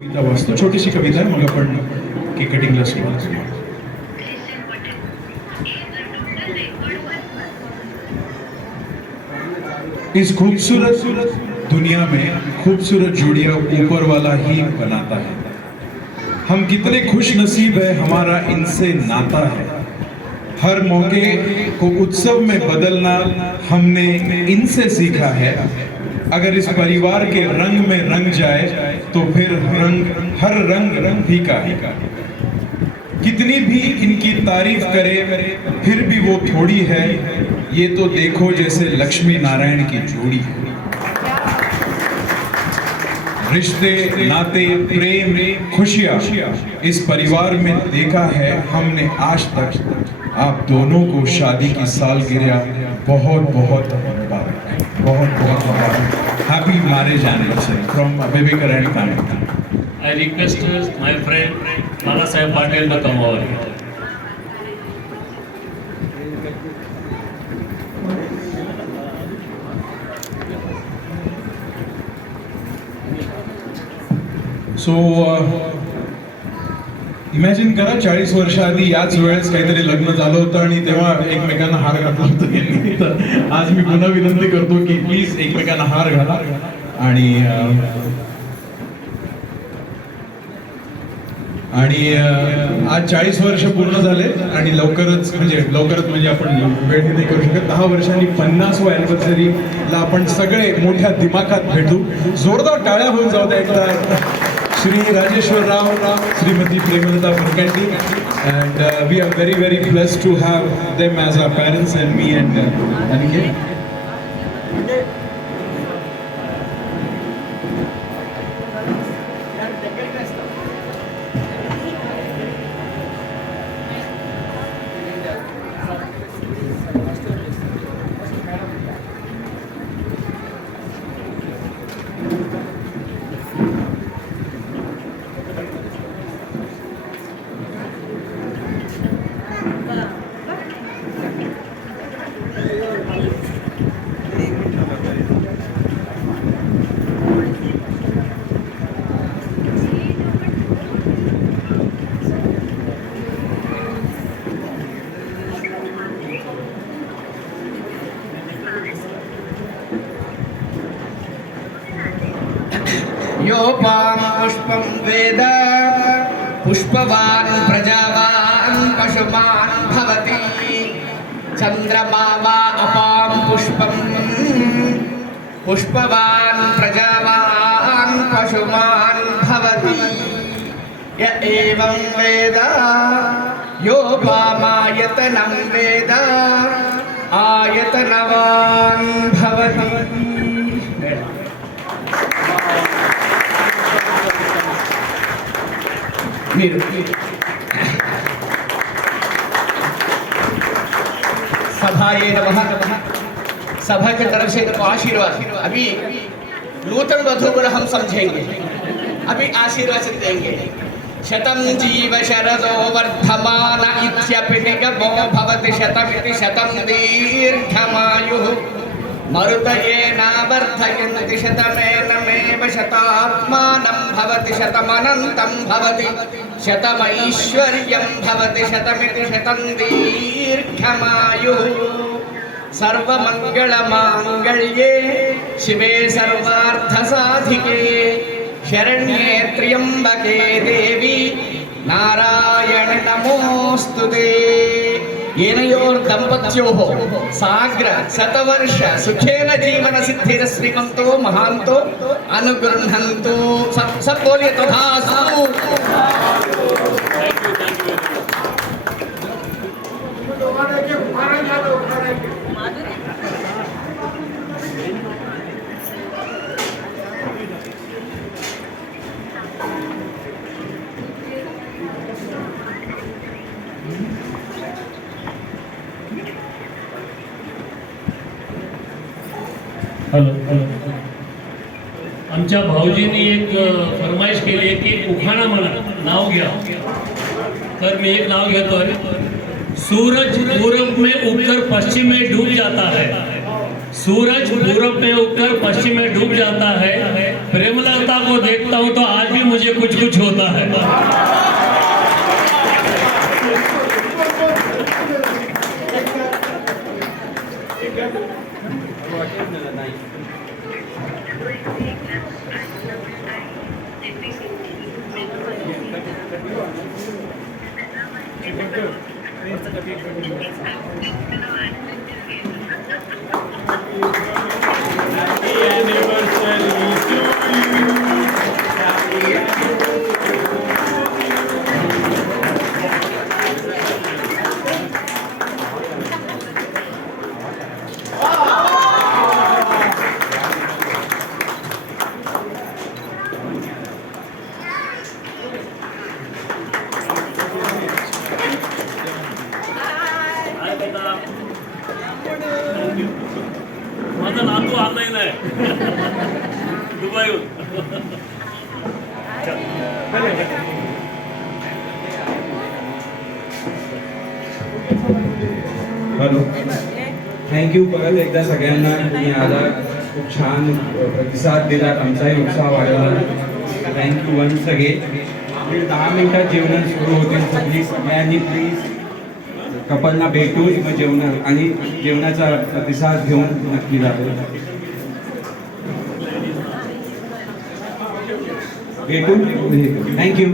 कविता वाचतो, छोटीशी कविता आहे, मग आपण केक कटिंगला सुरुवात करूया. इस खूबसूरत दुनिया में खूबसूरत जोड़ियां ऊपर वाला ही बनाता है. हम कितने खुश नसीब है, हमारा इनसे नाता है. हर मौके को उत्सव में बदलना हमने इनसे सीखा है. अगर इस परिवार के रंग में रंग जाए तो फिर हर रंग फीका है. कितनी भी इनकी तारीफ करे फिर भी वो थोड़ी है. ये तो देखो जैसे लक्ष्मी नारायण की जोड़ी है. रिश्ते, नाते, प्रेम, खुशियां इस परिवार में देखा है हमने आज तक. आप दोनों को शादी की सालगिरह बहुत बहुत मुबारक. बहुत बहुत मुबारक. Happy marriage anniversary from Vivekananda family. I request my friend Nana Saheb Patel to come over here. So imagine करा 40 वर्ष आधी याच वेळेस काहीतरी लग्न झालं होतं आणि तेव्हा एकमेकांना हार घातला होता यांनी. तर आज मी पुन्हा विनंती करतो की प्लीज एकमेकांना हार घाला. आणि आज 40 वर्ष पूर्ण झाले आणि लवकरच म्हणजे आपण वेळ नाही करू शकत. 10 वर्षांनी 50वा अॅनिव्हर्सरीला आपण सगळे मोठ्या दिमाखात भेटू. जोरदार टाळ्या होऊन जाऊ द्या एकदा. Shri Rajeshwar Rao, Shrimati Premlata फरकंडी, and we are very very blessed to have them as our parents and me and Aniket. योपां पुष्पं वेद पुष्पवान् प्रजावान् पशुमान् भवति. चन्द्रमा वा अपां पुष्पं पुष्पवान् प्रजावान् पशुमान् भवति. य एवं वेद योपामायतनं वेद आयतनवान् भवति. सभाये नमः. सभा की तरफ से इनको आशीर्वाद. अभी नूतन वधू को हम समझेंगे, अभी आशीर्वाद देंगे. शतं जीव शरदो वर्धमान इत्यपि निगमो भवति शतमिति शतं दीर्घमायुः. मरुतयेनावर्धयन्ति शतमेनमेव शतात्मानं भवति शतमनन्तं भवति. शतमैश्वर्यं भवति शतमिति शतं दीर्घमायुः. सर्वमङ्गलमाङ्गल्ये शिवे सर्वार्थसाधिके शरण्ये त्र्यम्बके देवी नारायण नमोऽस्तुते. येनयोर्दम्पत्योः साग्र शतवर्ष सुखेन जीवन सिद्धिरश्रीमन्तो महान्तो अनुगृह्णन्तु. सब बोलिए तथास्तु. हॅलो. आमच्या भाऊजींनी एक फरमाईश केली की उखाणा म्हणा, नाव घ्या. तर मी एक नाव घेतोय. सूरज पूरब में उगकर पश्चिम में डूब जाता है. सूरज पूरब में उगकर पश्चिम में डूब जाता है. प्रेमलता को देखता हूँ तो आज भी मुझे कुछ कुछ होता है। माझा नातू ऑनलाईन आहे दुबईहून. हॅलो. थँक्यू परत एकदा सगळ्यांना. तुम्ही आला, खूप छान प्रतिसाद दिलात, आमचाही उत्साह वाढवला. Thank you once again. 10 मिनिटात जेवण सुरू होतील, तर प्लीज सगळ्यांनी प्लीज कपलना भेटू मग जेवण आणि जेवणाचा प्रतिसाद घेऊन नक्की जातो. भेटू. थँक्यू.